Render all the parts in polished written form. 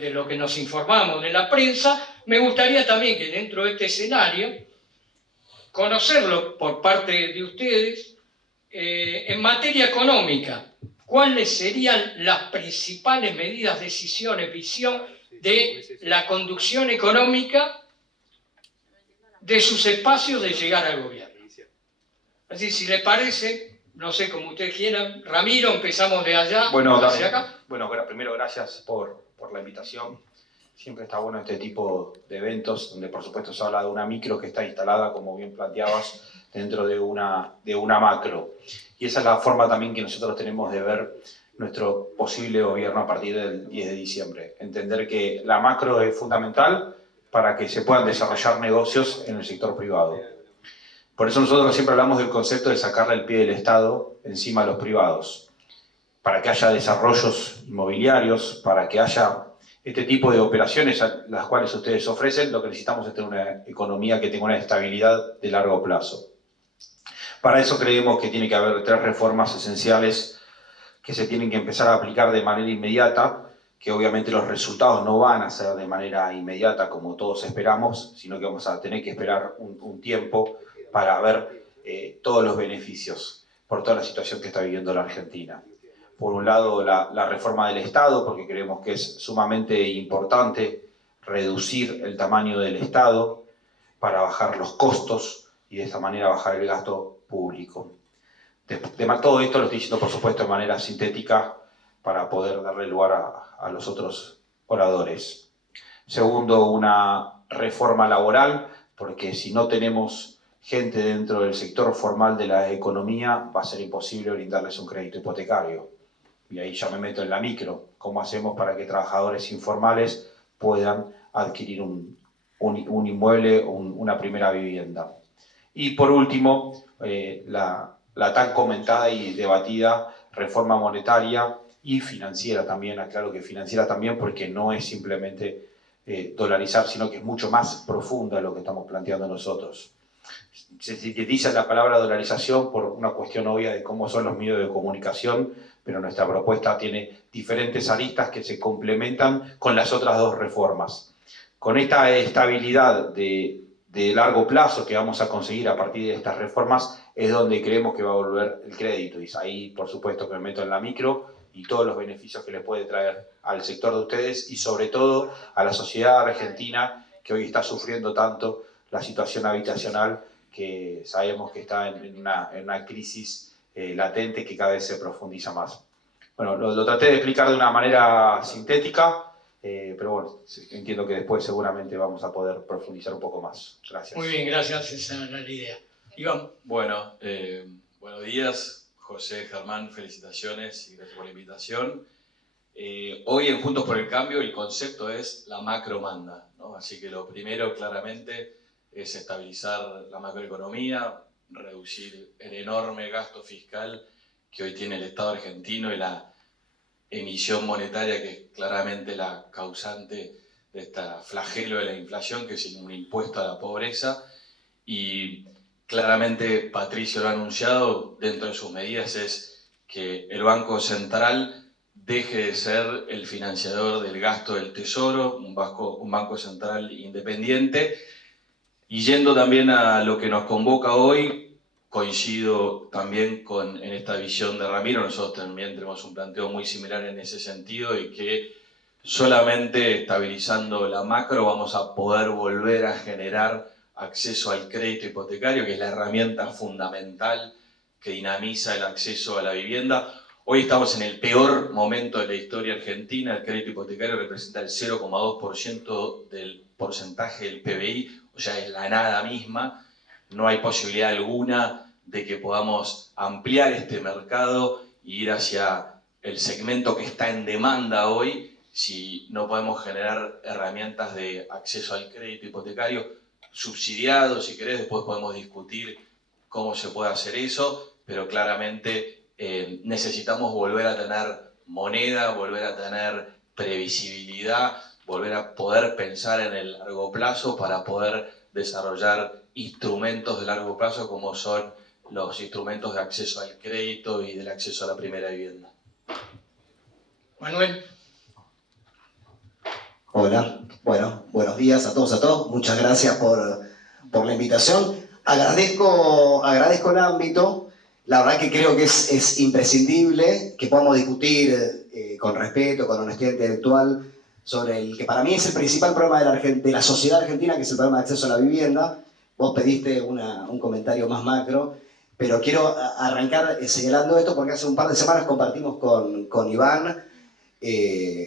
de lo que nos informamos de la prensa, me gustaría también que dentro de este escenario, conocerlo por parte de ustedes, en materia económica, ¿cuáles serían las principales medidas, decisiones, visión de la conducción económica de sus espacios de llegar al gobierno? Así, si le parece, no sé, como ustedes quieran. Ramiro, empezamos de allá hacia acá. Bueno, primero gracias por la invitación. Siempre está bueno este tipo de eventos, donde por supuesto se habla de una micro que está instalada, como bien planteabas, dentro de una macro. Y esa es la forma también que nosotros tenemos de ver nuestro posible gobierno a partir del 10 de diciembre. Entender que la macro es fundamental para que se puedan desarrollar negocios en el sector privado. Por eso nosotros siempre hablamos del concepto de sacarle el pie del Estado encima a los privados, para que haya desarrollos inmobiliarios, para que haya este tipo de operaciones a las cuales ustedes ofrecen. Lo que necesitamos es tener una economía que tenga una estabilidad de largo plazo. Para eso creemos que tiene que haber 3 reformas esenciales que se tienen que empezar a aplicar de manera inmediata, que obviamente los resultados no van a ser de manera inmediata como todos esperamos, sino que vamos a tener que esperar un tiempo para ver todos los beneficios por toda la situación que está viviendo la Argentina. Por un lado, la reforma del Estado, porque creemos que es sumamente importante reducir el tamaño del Estado para bajar los costos y de esta manera bajar el gasto público. Todo esto lo estoy diciendo, por supuesto, de manera sintética para poder darle lugar a los otros oradores. Segundo, una reforma laboral, porque si no tenemos gente dentro del sector formal de la economía, va a ser imposible brindarles un crédito hipotecario. Y ahí ya me meto en la micro. ¿Cómo hacemos para que trabajadores informales puedan adquirir un inmueble o una primera vivienda? Y por último, la tan comentada y debatida reforma monetaria y financiera también. Aclaro que financiera también, porque no es simplemente dolarizar, sino que es mucho más profunda lo que estamos planteando nosotros. Se sintetiza la palabra dolarización por una cuestión obvia de cómo son los medios de comunicación, pero nuestra propuesta tiene diferentes aristas que se complementan con las otras 2 reformas. Con esta estabilidad de largo plazo que vamos a conseguir a partir de estas reformas es donde creemos que va a volver el crédito. Y ahí, por supuesto, que me meto en la micro y todos los beneficios que le puede traer al sector de ustedes y sobre todo a la sociedad argentina, que hoy está sufriendo tanto la situación habitacional, que sabemos que está en una crisis latente que cada vez se profundiza más. Bueno, lo traté de explicar de una manera sintética, pero bueno, entiendo que después seguramente vamos a poder profundizar un poco más. Gracias. Muy bien, gracias, esa era la idea. Iván. Bueno, buenos días, José, Germán, felicitaciones y gracias por la invitación. Hoy en Juntos por el Cambio el concepto es la macro manda, ¿no? Así que lo primero claramente es estabilizar la macroeconomía, reducir el enorme gasto fiscal que hoy tiene el Estado argentino y la emisión monetaria, que es claramente la causante de este flagelo de la inflación, que es un impuesto a la pobreza. Y claramente Patricio lo ha anunciado, dentro de sus medidas es que el Banco Central deje de ser el financiador del gasto del Tesoro, un banco central independiente. Y yendo también a lo que nos convoca hoy, coincido también en esta visión de Ramiro. Nosotros también tenemos un planteo muy similar en ese sentido y que solamente estabilizando la macro vamos a poder volver a generar acceso al crédito hipotecario, que es la herramienta fundamental que dinamiza el acceso a la vivienda. Hoy estamos en el peor momento de la historia argentina. El crédito hipotecario representa el 0,2% del porcentaje del PBI, o sea, es la nada misma. No hay posibilidad alguna de que podamos ampliar este mercado e ir hacia el segmento que está en demanda hoy si no podemos generar herramientas de acceso al crédito hipotecario subsidiado. Si querés, después podemos discutir cómo se puede hacer eso, pero claramente necesitamos volver a tener moneda, volver a tener previsibilidad, volver a poder pensar en el largo plazo para poder desarrollar instrumentos de largo plazo como son los instrumentos de acceso al crédito y del acceso a la primera vivienda. Manuel. Hola, bueno, buenos días a todos. Muchas gracias por la invitación. Agradezco el ámbito. La verdad que creo que es imprescindible que podamos discutir con respeto, con honestidad intelectual, sobre el que para mí es el principal problema de la sociedad argentina, que es el problema de acceso a la vivienda. Vos pediste un comentario más macro, pero quiero arrancar señalando esto porque hace un par de semanas compartimos con Iván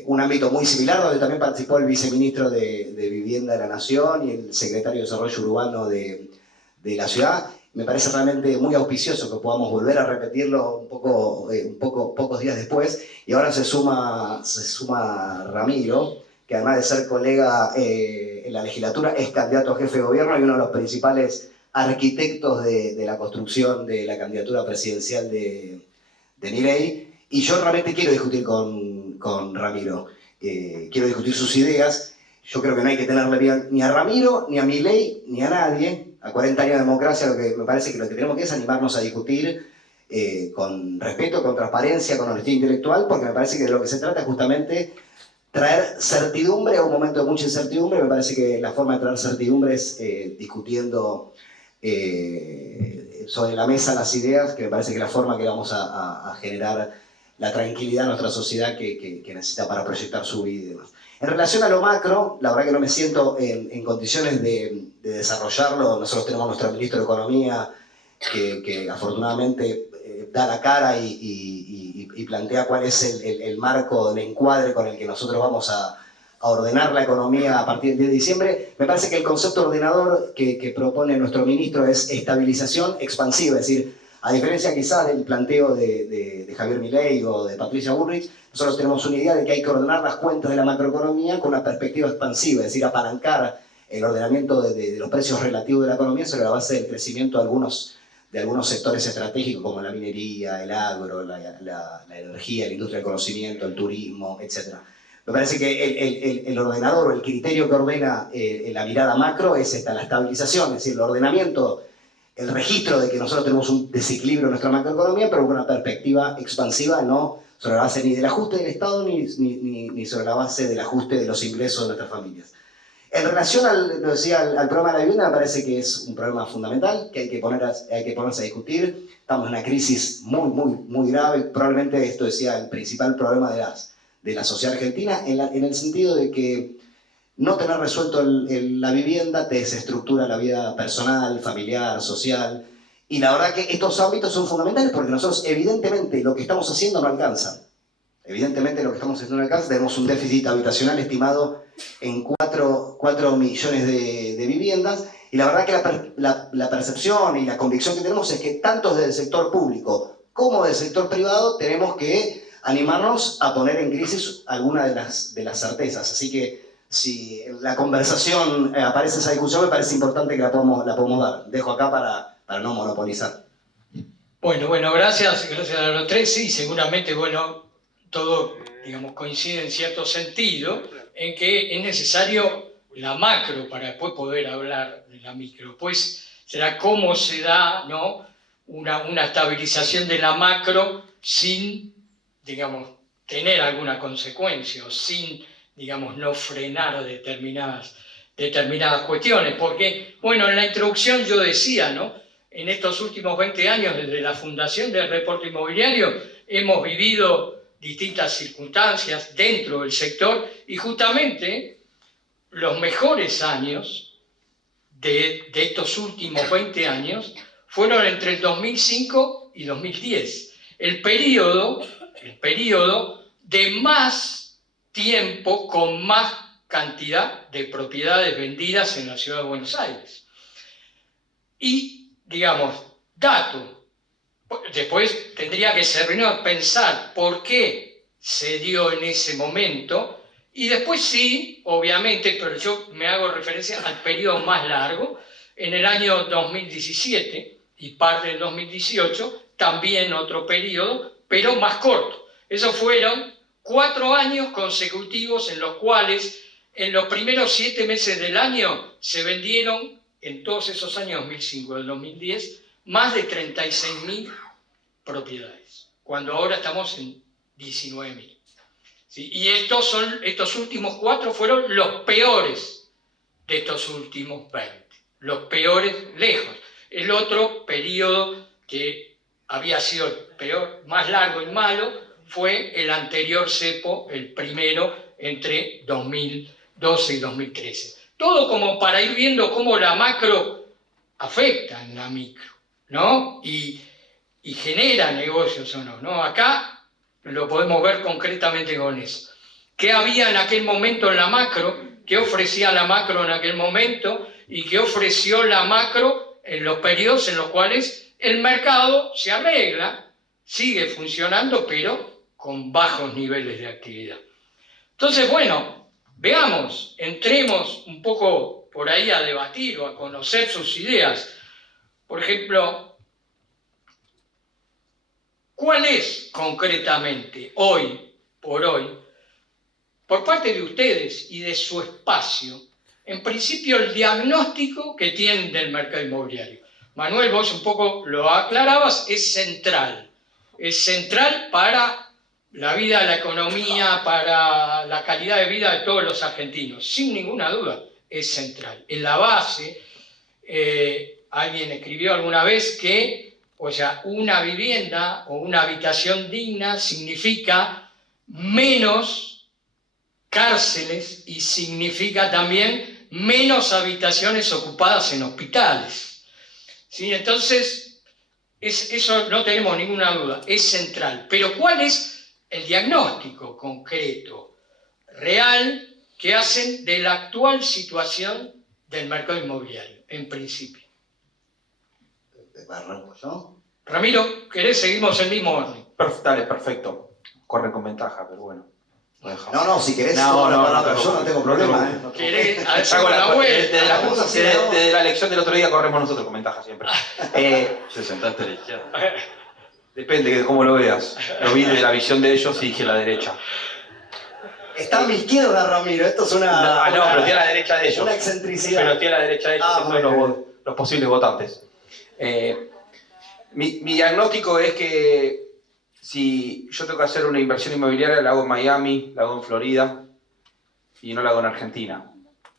un ámbito muy similar, donde también participó el viceministro de Vivienda de la Nación y el secretario de Desarrollo Urbano de la ciudad. Me parece realmente muy auspicioso que podamos volver a repetirlo pocos días después. Y ahora se suma Ramiro, que además de ser colega en la legislatura, es candidato a jefe de gobierno y uno de los principales arquitectos de la construcción de la candidatura presidencial de Milei. Y yo realmente quiero discutir con Ramiro. Quiero discutir sus ideas. Yo creo que no hay que tenerle miedo ni a Ramiro, ni a Milei, ni a nadie. A 40 años de democracia, lo que me parece que lo que tenemos que es animarnos a discutir con respeto, con transparencia, con honestidad intelectual, porque me parece que de lo que se trata es justamente traer certidumbre a un momento de mucha incertidumbre. Me parece que la forma de traer certidumbre es discutiendo sobre la mesa las ideas, que me parece que es la forma que vamos a generar la tranquilidad en nuestra sociedad que necesita para proyectar su vida y demás. En relación a lo macro, la verdad que no me siento en condiciones de desarrollarlo. Nosotros tenemos nuestro ministro de Economía que afortunadamente da la cara y plantea cuál es el marco, el encuadre con el que nosotros vamos a ordenar la economía a partir del 10 de diciembre. Me parece que el concepto ordenador que propone nuestro ministro es estabilización expansiva, es decir, a diferencia quizás del planteo de Javier Milei o de Patricia Bullrich, nosotros tenemos una idea de que hay que ordenar las cuentas de la macroeconomía con una perspectiva expansiva, es decir, apalancar el ordenamiento de los precios relativos de la economía sobre la base del crecimiento de algunos sectores estratégicos como la minería, el agro, la energía, la industria del conocimiento, el turismo, etc. Me parece que el ordenador o el criterio que ordena la mirada macro es la estabilización, es decir, el ordenamiento, el registro de que nosotros tenemos un desequilibrio en nuestra macroeconomía, pero con una perspectiva expansiva, no sobre la base ni del ajuste del Estado ni sobre la base del ajuste de los ingresos de nuestras familias. En relación al problema de la vivienda, me parece que es un problema fundamental, que hay que ponerse a discutir. Estamos en una crisis muy grave. Probablemente esto decía el principal problema de la sociedad argentina, en el sentido de que no tener resuelto la vivienda te desestructura la vida personal, familiar, social. Y la verdad que estos ámbitos son fundamentales porque nosotros, evidentemente, lo que estamos haciendo no alcanza. Tenemos un déficit habitacional estimado en 4 millones de viviendas. Y la verdad que la percepción y la convicción que tenemos es que tanto desde el sector público como del sector privado tenemos que animarnos a poner en crisis alguna de las certezas. Así que si en la conversación aparece esa discusión, me parece importante que la podamos dar. Dejo acá para no monopolizar. Bueno, gracias a los tres. Sí, seguramente, todo, coincide en cierto sentido en que es necesario la macro para después poder hablar de la micro. Pues será cómo se da, ¿no?, una estabilización de la macro sin, tener alguna consecuencia o sin, no frenar determinadas cuestiones. Porque, en la introducción yo decía, ¿no?, en estos últimos 20 años, desde la fundación del reporte inmobiliario, hemos vivido distintas circunstancias dentro del sector y justamente los mejores años de estos últimos 20 años fueron entre el 2005 y 2010. El periodo de más tiempo con más cantidad de propiedades vendidas en la ciudad de Buenos Aires. Y, dato, después tendría que servirnos a pensar por qué se dio en ese momento, y después sí, obviamente, pero yo me hago referencia al periodo más largo, en el año 2017 y parte del 2018, también otro periodo, pero más corto. Esos fueron 4 años consecutivos en los cuales en los primeros 7 meses del año se vendieron, en todos esos años, 2005 al 2010, más de 36.000 propiedades, cuando ahora estamos en 19.000. ¿sí? Y estos últimos 4 fueron los peores de estos últimos 20. Los peores lejos. El otro periodo que había sido el peor, más largo y malo, fue el anterior cepo, el primero, entre 2012 y 2013. Todo como para ir viendo cómo la macro afecta en la micro, ¿no? Y genera negocios o no, ¿no? Acá lo podemos ver concretamente con eso. ¿Qué había en aquel momento en la macro? ¿Qué ofrecía la macro en aquel momento? ¿Y qué ofreció la macro en los periodos en los cuales el mercado se arregla, sigue funcionando, pero con bajos niveles de actividad? Entonces, bueno, veamos, entremos un poco por ahí a debatir o a conocer sus ideas. Por ejemplo, ¿cuál es concretamente, hoy por hoy, por parte de ustedes y de su espacio, en principio el diagnóstico que tienen del mercado inmobiliario? Manuel, vos un poco lo aclarabas, es central para la vida, la economía, para la calidad de vida de todos los argentinos, sin ninguna duda, es central. En la base, alguien escribió alguna vez que, o sea, una vivienda o una habitación digna significa menos cárceles y significa también menos habitaciones ocupadas en hospitales. ¿Sí? Entonces, eso no tenemos ninguna duda, es central. Pero ¿cuál es el diagnóstico concreto, real, que hacen de la actual situación del mercado inmobiliario, en principio? Arranco yo. Ramiro, ¿querés? Seguimos el mismo orden. Dale, perfecto. Corre con ventaja, pero bueno. No, si querés, No, yo no tengo problema. ¿Querés? Hago la vuelta. Desde la elección del otro día corremos nosotros con ventaja siempre. Se sentaste a la izquierda. Depende de cómo lo veas. Lo vi de la visión de ellos y dije la derecha. Está a mi izquierda, Ramiro. Esto es una. No, pero estoy a la derecha de ellos. Una excentricidad. Pero estoy a la derecha de ellos, muy son bien. los posibles votantes. Mi diagnóstico es que si yo tengo que hacer una inversión inmobiliaria, la hago en Miami, la hago en Florida y no la hago en Argentina.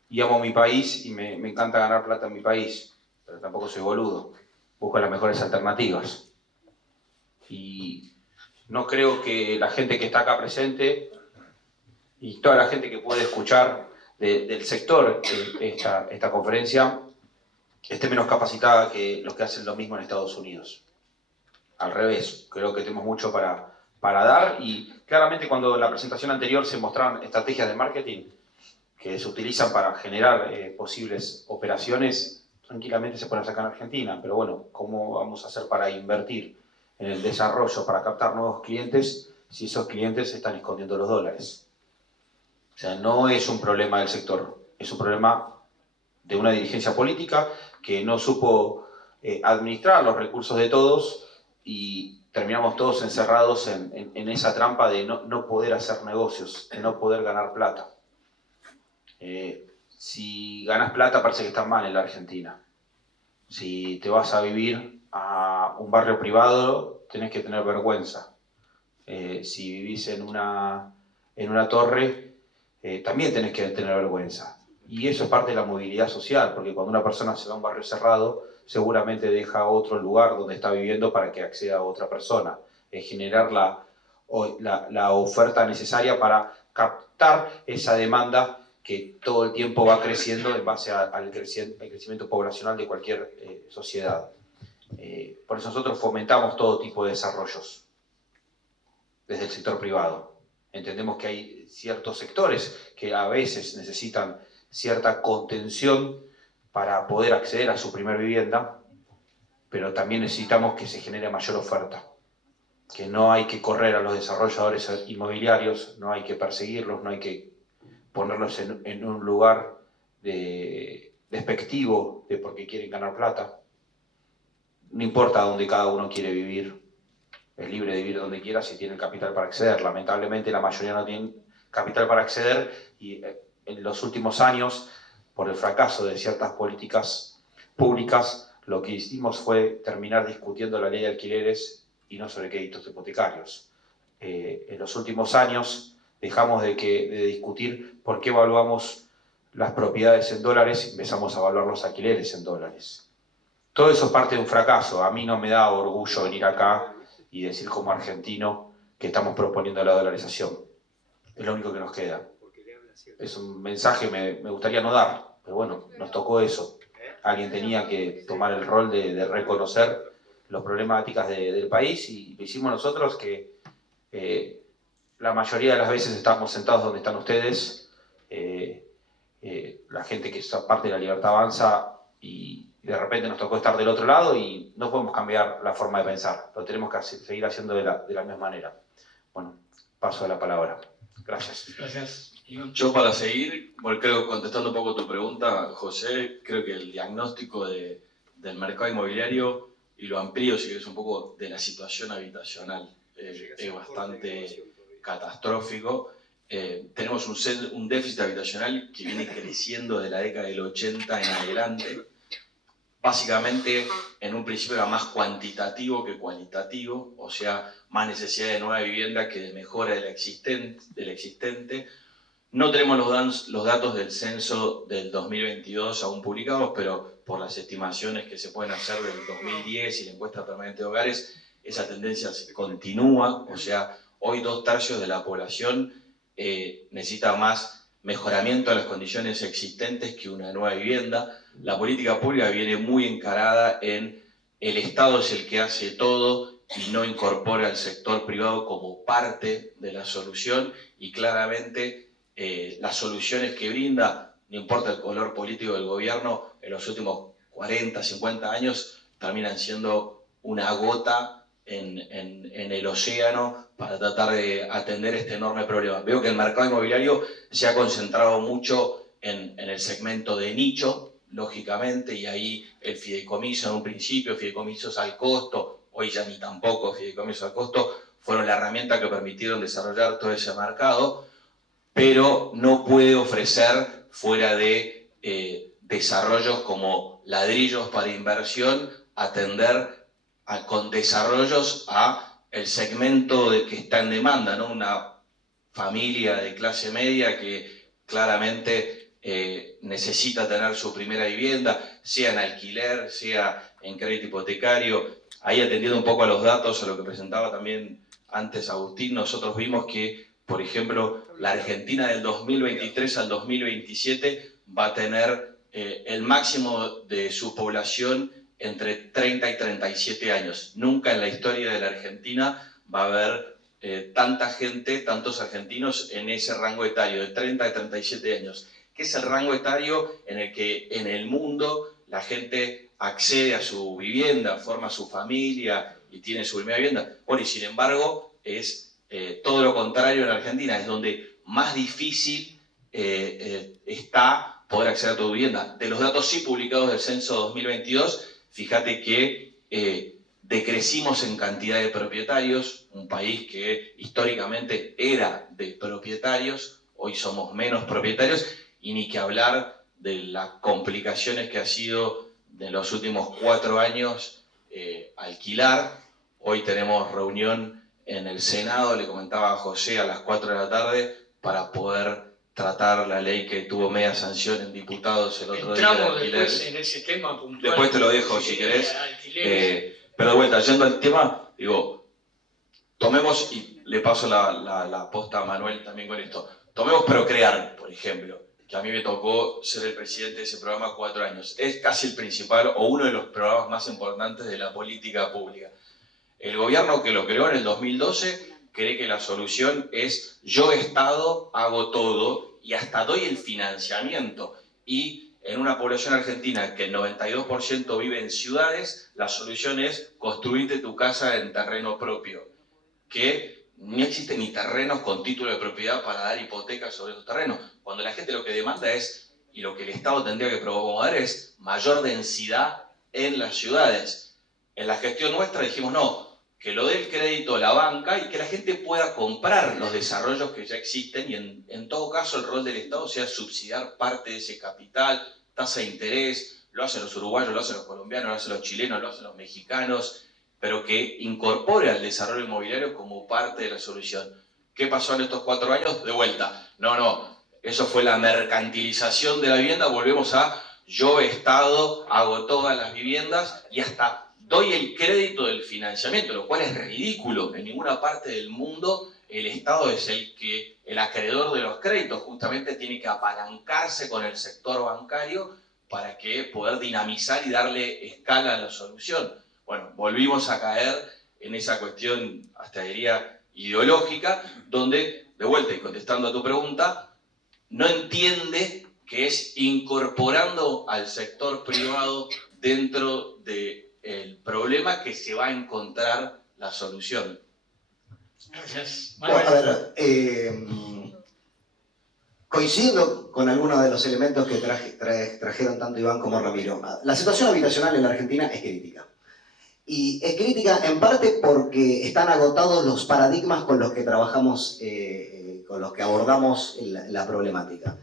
Y amo mi país y me encanta ganar plata en mi país, pero tampoco soy boludo. Busco las mejores alternativas. Y no creo que la gente que está acá presente y toda la gente que puede escuchar del sector esta conferencia esté menos capacitada que los que hacen lo mismo en Estados Unidos. Al revés, creo que tenemos mucho para dar y claramente cuando en la presentación anterior se mostraron estrategias de marketing que se utilizan para generar posibles operaciones, tranquilamente se pueden sacar en Argentina, pero bueno, ¿cómo vamos a hacer para invertir en el desarrollo, para captar nuevos clientes si esos clientes están escondiendo los dólares? O sea, no es un problema del sector, es un problema de una dirigencia política que no supo administrar los recursos de todos y terminamos todos encerrados en esa trampa de no poder hacer negocios, de no poder ganar plata. Si ganas plata parece que estás mal en la Argentina. Si te vas a vivir a un barrio privado tenés que tener vergüenza. Si vivís en una torre también tenés que tener vergüenza. Y eso es parte de la movilidad social, porque cuando una persona se va a un barrio cerrado, seguramente deja otro lugar donde está viviendo para que acceda a otra persona. Es generar la oferta necesaria para captar esa demanda que todo el tiempo va creciendo en base al crecimiento poblacional de cualquier sociedad. Por eso nosotros fomentamos todo tipo de desarrollos desde el sector privado. Entendemos que hay ciertos sectores que a veces necesitan cierta contención para poder acceder a su primer vivienda, pero también necesitamos que se genere mayor oferta, que no hay que correr a los desarrolladores inmobiliarios, no hay que perseguirlos, no hay que ponerlos en un lugar despectivo de porque quieren ganar plata. No importa dónde cada uno quiere vivir, es libre de vivir donde quiera si tiene el capital para acceder. Lamentablemente la mayoría no tiene capital para acceder y en los últimos años, por el fracaso de ciertas políticas públicas, lo que hicimos fue terminar discutiendo la ley de alquileres y no sobre créditos hipotecarios. En los últimos años dejamos de discutir por qué evaluamos las propiedades en dólares y empezamos a evaluar los alquileres en dólares. Todo eso es parte de un fracaso. A mí no me da orgullo venir acá y decir como argentino que estamos proponiendo la dolarización. Es lo único que nos queda. Es un mensaje que me gustaría no dar, pero bueno, nos tocó eso. Alguien tenía que tomar el rol de reconocer las problemáticas del país y lo hicimos nosotros, que la mayoría de las veces estamos sentados donde están ustedes. La gente que es parte de La Libertad Avanza y de repente nos tocó estar del otro lado y no podemos cambiar la forma de pensar. Lo tenemos que seguir haciendo de la misma manera. Bueno, paso a la palabra. Gracias. Gracias. Yo para seguir, bueno, creo, contestando un poco tu pregunta, José, creo que el diagnóstico del mercado inmobiliario, y lo amplío si querés un poco, de la situación habitacional, es bastante catastrófico. Tenemos un déficit habitacional que viene creciendo desde la década del 80 en adelante. Básicamente, en un principio era más cuantitativo que cualitativo, o sea, más necesidad de nueva vivienda que de mejora del existente. No tenemos los datos del censo del 2022 aún publicados, pero por las estimaciones que se pueden hacer del 2010 y la encuesta permanente de hogares, esa tendencia continúa. O sea, hoy 2/3 de la población necesita más mejoramiento de las condiciones existentes que una nueva vivienda. La política pública viene muy encarada en el Estado es el que hace todo y no incorpora al sector privado como parte de la solución, y claramente las soluciones que brinda, no importa el color político del gobierno, en los últimos 40, 50 años terminan siendo una gota en el océano para tratar de atender este enorme problema. Veo que el mercado inmobiliario se ha concentrado mucho en el segmento de nicho, lógicamente, y ahí el fideicomiso en un principio, fideicomisos al costo, hoy ya ni tampoco fideicomisos al costo, fueron la herramienta que permitieron desarrollar todo ese mercado, pero no puede ofrecer fuera de desarrollos como ladrillos para inversión, atender con desarrollos a el segmento que está en demanda, ¿no? Una familia de clase media que claramente necesita tener su primera vivienda, sea en alquiler, sea en crédito hipotecario. Ahí, atendiendo un poco a los datos, a lo que presentaba también antes Agustín, nosotros vimos que, por ejemplo, la Argentina del 2023 al 2027 va a tener el máximo de su población entre 30 y 37 años. Nunca en la historia de la Argentina va a haber tanta gente, tantos argentinos en ese rango etario, de 30 a 37 años, que es el rango etario en el que en el mundo la gente accede a su vivienda, forma su familia y tiene su primera vivienda. Bueno, y sin embargo es todo lo contrario en Argentina, es donde más difícil está poder acceder a tu vivienda. De los datos sí publicados del censo 2022, fíjate que decrecimos en cantidad de propietarios, un país que históricamente era de propietarios, hoy somos menos propietarios, y ni que hablar de las complicaciones que ha sido de los últimos 4 años alquilar. Hoy tenemos reunión en el Senado, le comentaba a José, a las 4 de la tarde, para poder tratar la ley que tuvo media sanción en diputados el otro día. Entramos después en ese tema puntual. Después te lo dejo si querés. Pero de vuelta, yendo al tema, digo, tomemos, y le paso la posta a Manuel también con esto, tomemos Procrear, por ejemplo, que a mí me tocó ser el presidente de ese programa 4 años. Es casi el principal o uno de los programas más importantes de la política pública. El gobierno que lo creó en el 2012 cree que la solución es yo, Estado, hago todo y hasta doy el financiamiento. Y en una población argentina que el 92% vive en ciudades, la solución es construirte tu casa en terreno propio, que no existen ni terrenos con título de propiedad para dar hipotecas sobre esos terrenos, cuando la gente lo que demanda es, y lo que el Estado tendría que promover es, mayor densidad en las ciudades. En la gestión nuestra dijimos no, que lo dé el crédito la banca y que la gente pueda comprar los desarrollos que ya existen, y en todo caso el rol del Estado sea subsidiar parte de ese capital, tasa de interés, lo hacen los uruguayos, lo hacen los colombianos, lo hacen los chilenos, lo hacen los mexicanos, pero que incorpore al desarrollo inmobiliario como parte de la solución. ¿Qué pasó en estos 4 años? De vuelta. No, eso fue la mercantilización de la vivienda. Volvemos a yo, Estado, hago todas las viviendas y hasta doy el crédito del financiamiento, lo cual es ridículo. En ninguna parte del mundo el Estado es el acreedor de los créditos. Justamente tiene que apalancarse con el sector bancario para que poder dinamizar y darle escala a la solución. Bueno, volvimos a caer en esa cuestión, hasta diría, ideológica, donde, de vuelta y contestando a tu pregunta, no entiende que es incorporando al sector privado dentro del problema que se va a encontrar la solución. Gracias. Bueno, a ver, coincido con algunos de los elementos que trajeron tanto Iván como Ramiro. La situación habitacional en la Argentina es crítica. Y es crítica en parte porque están agotados los paradigmas con los que trabajamos, con los que abordamos la problemática.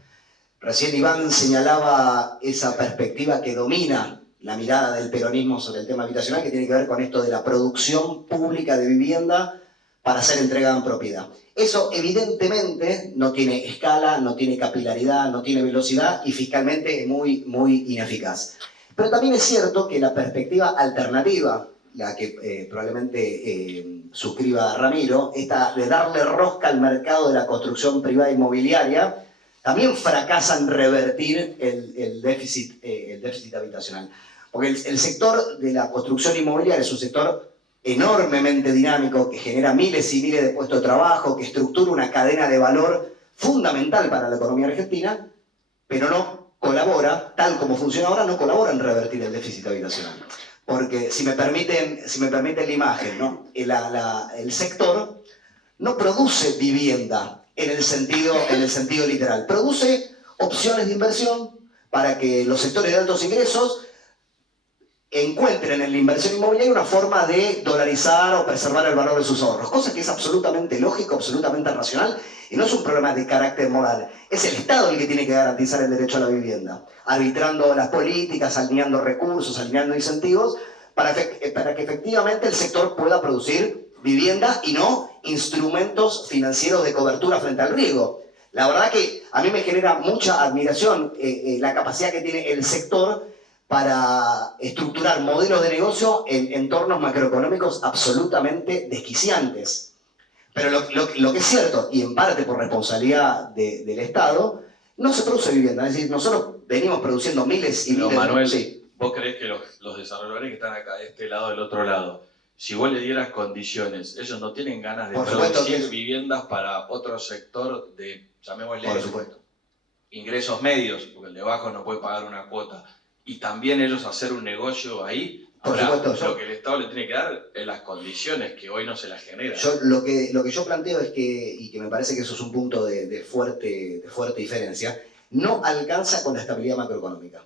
Recién Iván señalaba esa perspectiva que domina la mirada del peronismo sobre el tema habitacional, que tiene que ver con esto de la producción pública de vivienda para ser entregada en propiedad. Eso evidentemente no tiene escala, no tiene capilaridad, no tiene velocidad y fiscalmente es muy ineficaz. Pero también es cierto que la perspectiva alternativa, la que probablemente suscriba Ramiro, esta de darle rosca al mercado de la construcción privada inmobiliaria, también fracasa en revertir el déficit habitacional. Porque el sector de la construcción inmobiliaria es un sector enormemente dinámico, que genera miles y miles de puestos de trabajo, que estructura una cadena de valor fundamental para la economía argentina, pero no colabora, tal como funciona ahora, no colabora en revertir el déficit habitacional. Porque, si me permiten la imagen, ¿no? El sector no produce vivienda en el sentido literal, produce opciones de inversión para que los sectores de altos ingresos encuentren en la inversión inmobiliaria una forma de dolarizar o preservar el valor de sus ahorros, cosa que es absolutamente lógico, absolutamente racional, y no es un problema de carácter moral. Es el Estado el que tiene que garantizar el derecho a la vivienda, arbitrando las políticas, alineando recursos, alineando incentivos, para que efectivamente el sector pueda producir vivienda y no instrumentos financieros de cobertura frente al riesgo. La verdad que a mí me genera mucha admiración la capacidad que tiene el sector para estructurar modelos de negocio en entornos macroeconómicos absolutamente desquiciantes. Pero lo que es cierto, y en parte por responsabilidad del Estado, no se produce vivienda. Es decir, nosotros venimos produciendo miles y miles Manuel, sí. ¿Vos creés que los desarrolladores que están acá de este lado, del otro lado, si vos le dieras condiciones, ellos no tienen ganas de producir viviendas para otro sector de, llamémosle, ingresos medios, porque el de abajo no puede pagar una cuota, y también ellos hacer un negocio ahí? Ahora, lo que el Estado le tiene que dar es las condiciones que hoy no se las genera. Lo que yo planteo es que, y que me parece que eso es un punto de fuerte diferencia, no alcanza con la estabilidad macroeconómica.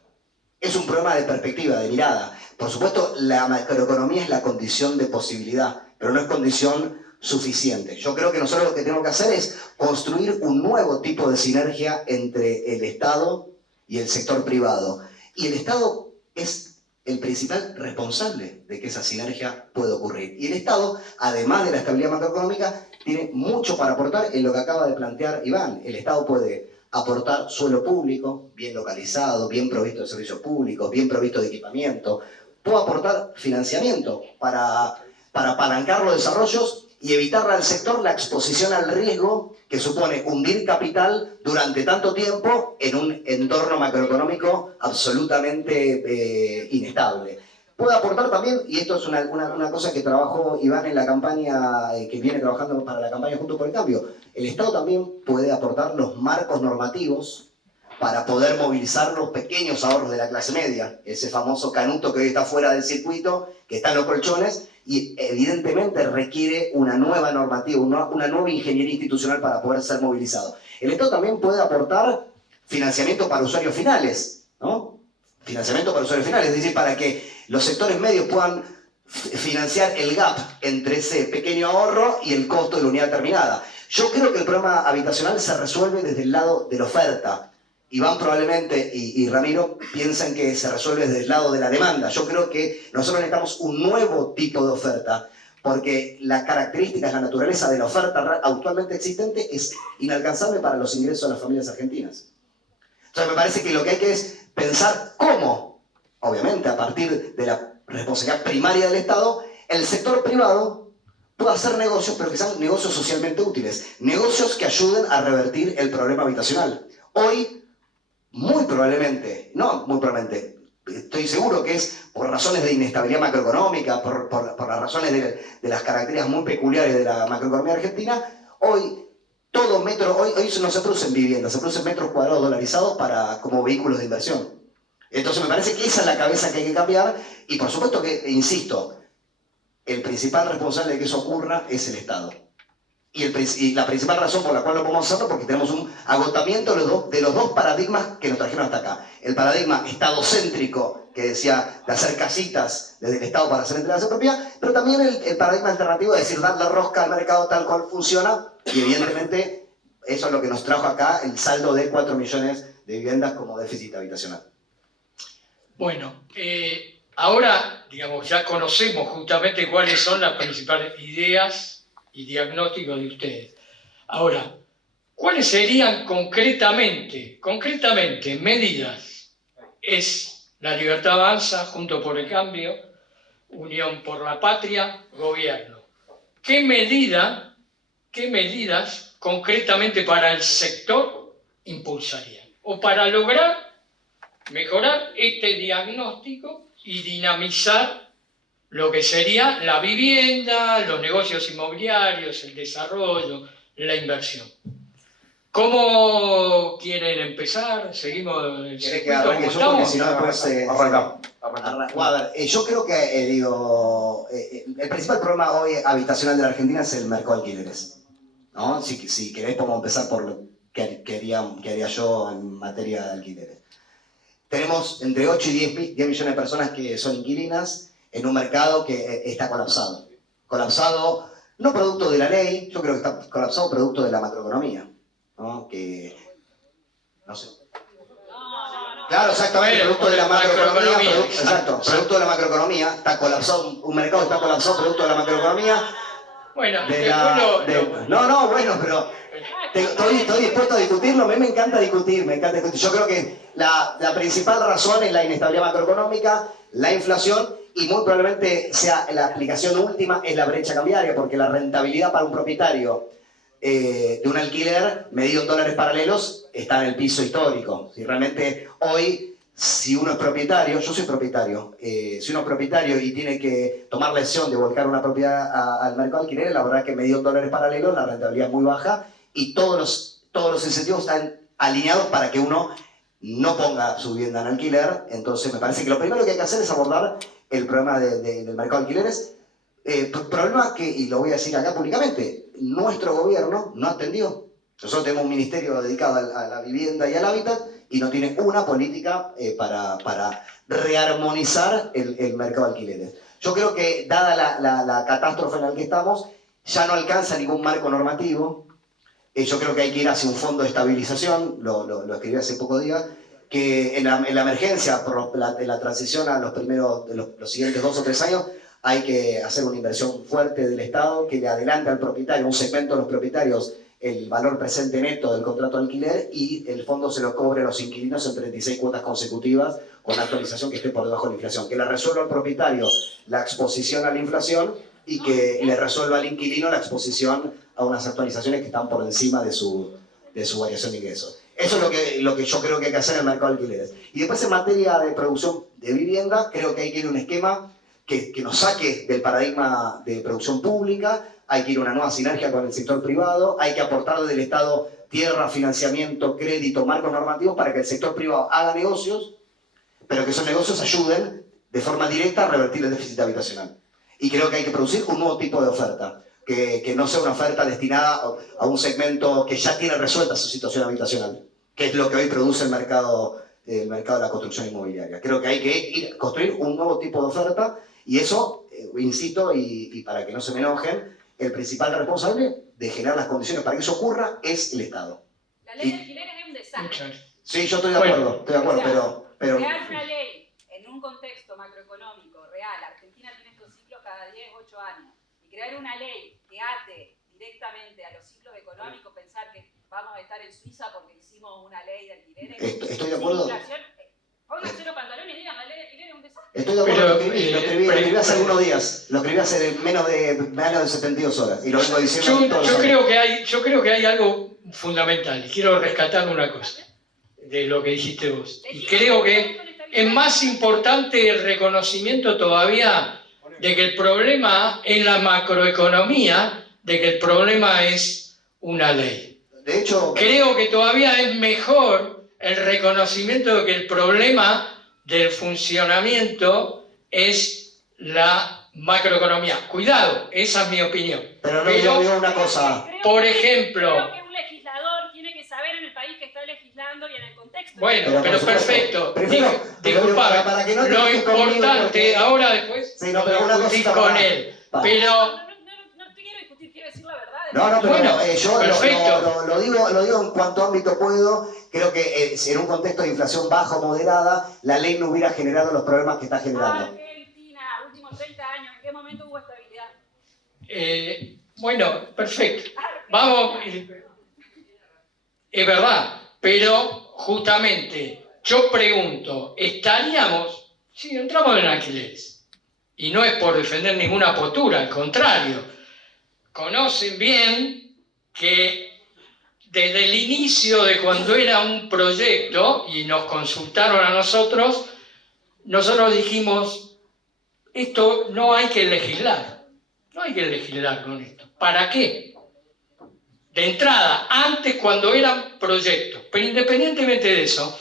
Es un problema de perspectiva, de mirada. Por supuesto, la macroeconomía es la condición de posibilidad, pero no es condición suficiente. Yo creo que nosotros lo que tenemos que hacer es construir un nuevo tipo de sinergia entre el Estado y el sector privado. Y el Estado es el principal responsable de que esa sinergia pueda ocurrir. Y el Estado, además de la estabilidad macroeconómica, tiene mucho para aportar en lo que acaba de plantear Iván. El Estado puede aportar suelo público, bien localizado, bien provisto de servicios públicos, bien provisto de equipamiento. Puede aportar financiamiento para apalancar los desarrollos y evitarle al sector la exposición al riesgo que supone hundir capital durante tanto tiempo en un entorno macroeconómico absolutamente inestable. Puede aportar también, y esto es una cosa que trabajó Iván en la campaña, que viene trabajando para la campaña Juntos por el Cambio, el Estado también puede aportar los marcos normativos para poder movilizar los pequeños ahorros de la clase media, ese famoso canuto que hoy está fuera del circuito, que está en los colchones, y evidentemente requiere una nueva normativa, una nueva ingeniería institucional para poder ser movilizado. El Estado también puede aportar financiamiento para usuarios finales, ¿no? Financiamiento para usuarios finales, es decir, para que los sectores medios puedan financiar el gap entre ese pequeño ahorro y el costo de la unidad terminada. Yo creo que el problema habitacional se resuelve desde el lado de la oferta. Iván probablemente y Ramiro piensan que se resuelve desde el lado de la demanda. Yo creo que nosotros necesitamos un nuevo tipo de oferta porque las características, la naturaleza de la oferta actualmente existente es inalcanzable para los ingresos de las familias argentinas. Entonces me parece que lo que hay que es pensar cómo, obviamente a partir de la responsabilidad primaria del Estado, el sector privado pueda hacer negocios, pero que sean negocios socialmente útiles, negocios que ayuden a revertir el problema habitacional. Hoy, muy probablemente, estoy seguro que es por razones de inestabilidad macroeconómica, por las razones de las características muy peculiares de la macroeconomía argentina, hoy no se producen viviendas, se producen metros cuadrados dolarizados como vehículos de inversión. Entonces me parece que esa es la cabeza que hay que cambiar y por supuesto que, insisto, el principal responsable de que eso ocurra es el Estado. Y la principal razón por la cual no podemos hacerlo es porque tenemos un agotamiento de los dos paradigmas que nos trajeron hasta acá. El paradigma estadocéntrico, que decía de hacer casitas desde el Estado para hacer entregas de propiedad, pero también el paradigma alternativo de decir darle rosca al mercado tal cual funciona, y evidentemente eso es lo que nos trajo acá el saldo de 4 millones de viviendas como déficit habitacional. Bueno, ahora, digamos, ya conocemos justamente cuáles son las principales ideas y diagnósticos de ustedes. Ahora, ¿cuáles serían concretamente medidas? Es La Libertad Avanza, Juntos por el Cambio, Unión por la Patria, Gobierno. ¿Qué medidas concretamente para el sector impulsarían? O para lograr mejorar este diagnóstico y dinamizar lo que sería la vivienda, los negocios inmobiliarios, el desarrollo, la inversión. ¿Cómo quieren empezar? ¿Seguimos el ¿Querés que circuito como arranque yo? Porque estamos? si no después... Arrancamos. A ver, yo creo que, el principal problema hoy habitacional de la Argentina es el mercado de alquileres, ¿no? Si querés podemos empezar por lo que haría yo en materia de alquileres. Tenemos entre 8 y 10 millones de personas que son inquilinas en un mercado que está colapsado. Colapsado, no producto de la ley, yo creo que está colapsado producto de la macroeconomía, ¿no? No sé. Claro, exactamente, producto de la macroeconomía, producto de la macroeconomía, está colapsado, un mercado está colapsado producto de la macroeconomía. Bueno, pero estoy dispuesto a discutirlo, a mí me encanta discutir. Yo creo que la principal razón es la inestabilidad macroeconómica, la inflación, y muy probablemente sea la aplicación última es la brecha cambiaria, porque la rentabilidad para un propietario de un alquiler medido en dólares paralelos está en el piso histórico. Si realmente hoy, si uno es propietario, yo soy propietario, si uno es propietario y tiene que tomar la decisión de volcar una propiedad al mercado de alquileres, la verdad es que medido en dólares paralelos la rentabilidad es muy baja y todos los incentivos están alineados para que uno no ponga su vivienda en alquiler. Entonces me parece que lo primero que hay que hacer es abordar el problema del mercado de alquileres. Problema que, y lo voy a decir acá públicamente, nuestro gobierno no atendió. Nosotros tenemos un ministerio dedicado a la vivienda y al hábitat y no tiene una política para rearmonizar el mercado de alquileres. Yo creo que, dada la catástrofe en la que estamos, ya no alcanza ningún marco normativo. Yo creo que hay que ir hacia un fondo de estabilización, lo escribí hace pocos días, que en la emergencia, por la transición a los siguientes 2 o 3 años, hay que hacer una inversión fuerte del Estado que le adelante al propietario, un segmento de los propietarios, el valor presente neto del contrato de alquiler y el fondo se lo cobre a los inquilinos en 36 cuotas consecutivas con actualización que esté por debajo de la inflación. Que le resuelva al propietario la exposición a la inflación y que le resuelva al inquilino la exposición a unas actualizaciones que están por encima de su variación de ingresos. Eso es lo que yo creo que hay que hacer en el mercado de alquileres. Y después, en materia de producción de vivienda, creo que hay que ir a un esquema que nos saque del paradigma de producción pública, hay que ir a una nueva sinergia con el sector privado, hay que aportar desde el Estado tierra, financiamiento, crédito, marcos normativos para que el sector privado haga negocios, pero que esos negocios ayuden de forma directa a revertir el déficit habitacional. Y creo que hay que producir un nuevo tipo de oferta, que no sea una oferta destinada a un segmento que ya tiene resuelta su situación habitacional, que es lo que hoy produce el mercado de la construcción inmobiliaria. Creo que hay que construir un nuevo tipo de oferta y eso, insisto, y para que no se me enojen, el principal responsable de generar las condiciones para que eso ocurra es el Estado. La ley de alquileres es un desastre. Sí, yo estoy de acuerdo, pero... Crear una ley en un contexto macroeconómico real, Argentina tiene estos ciclos cada 10, 8 años, y crear una ley que ate directamente a los ciclos económicos, pensar que vamos a estar en Suiza porque hicimos una ley de alquileres. Estoy de acuerdo. Pónganse los pantalones y digan, la ley de alquileres es un desastre. Estoy de acuerdo, Pero, lo escribí hace algunos días, lo escribí hace menos de 72 horas y lo vengo diciendo todos los años. Yo creo que hay algo fundamental y quiero rescatar una cosa de lo que dijiste vos. Y creo que es más importante el reconocimiento todavía de que el problema es la macroeconomía, de que el problema es una ley. De hecho, Creo que todavía es mejor el reconocimiento de que el problema del funcionamiento es la macroeconomía. Cuidado, esa es mi opinión. pero no digo una cosa. Por ejemplo, Creo que un legislador tiene que saber en el país que está legislando y en el contexto. bueno, pero por supuesto. perfecto. Prefiero- Disculpame, para que no te lo enojes conmigo, importante, porque- ahora después Sí, no, lo pero una discutís cosita con más. él. Va. Pero No te quiero discutir, quiero decir la verdad. No, pero Bueno, yo perfecto. lo digo en cuanto ámbito puedo. Creo que en un contexto de inflación baja o moderada, la ley no hubiera generado los problemas que está generando. Argentina, últimos 30 años, ¿en qué momento hubo estabilidad? bueno, perfecto. Vamos, es verdad, pero justamente yo pregunto, ¿estaríamos, si entramos en alquileres? Y no es por defender ninguna postura, al contrario, conocen bien que desde el inicio de cuando era un proyecto y nos consultaron a nosotros dijimos, esto no hay que legislar, no hay que legislar con esto. ¿Para qué? De entrada, antes cuando eran proyectos, pero independientemente de eso,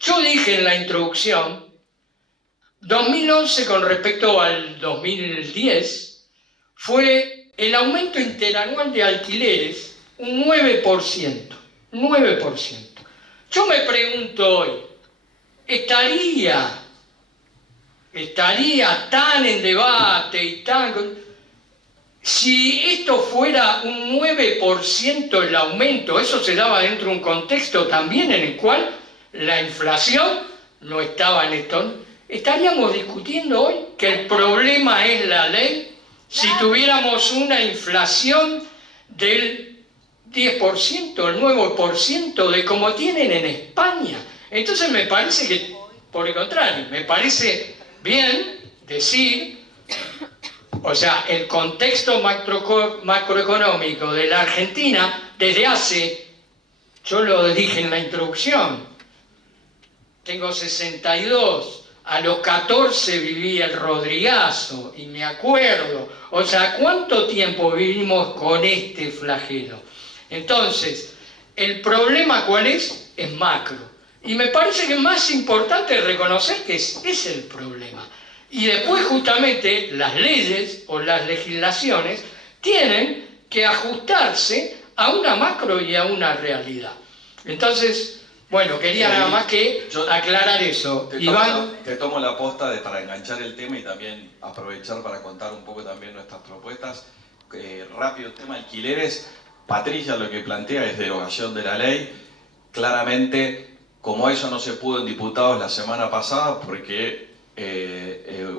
yo dije en la introducción, 2011 con respecto al 2010, fue el aumento interanual de alquileres un 9%. 9%. Yo me pregunto hoy, ¿estaría tan en debate y tan... Si esto fuera un 9% el aumento, eso se daba dentro de un contexto también en el cual la inflación no estaba en esto, ¿estaríamos discutiendo hoy que el problema es la ley? Si tuviéramos una inflación del 10%, el 9% de como tienen en España. Entonces me parece que, por el contrario, me parece bien decir, o sea, el contexto macroeconómico de la Argentina desde hace, yo lo dije en la introducción, tengo 62, a los 14 viví el Rodrigazo y me acuerdo, o sea, ¿cuánto tiempo vivimos con este flagelo? Entonces, ¿el problema cuál es? Es macro. Y me parece que es más importante reconocer que es el problema. Y después justamente las leyes o las legislaciones tienen que ajustarse a una macro y a una realidad. Entonces, bueno, quería nada más que aclarar eso. Te tomo la posta para enganchar el tema y también aprovechar para contar un poco también nuestras propuestas. Rápido, tema alquileres. Patricia lo que plantea es derogación de la ley. Claramente, como eso no se pudo en diputados la semana pasada, porque